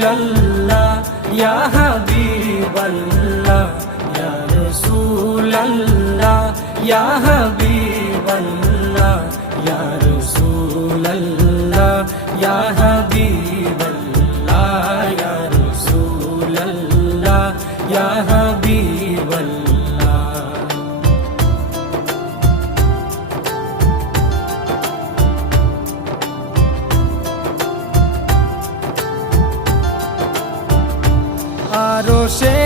রাসূলাল্লাহ ইয়া হাবিবাল্লাহ ইয়া রাসূলাল্লাহ ইয়া হাবিবাল্লাহ ইয়া রাসূলাল্লাহ ইয়া হাবিবাল্লাহ ইয়া রাসূলাল্লাহ ইয়া হাবিবাল্লাহ। আরশের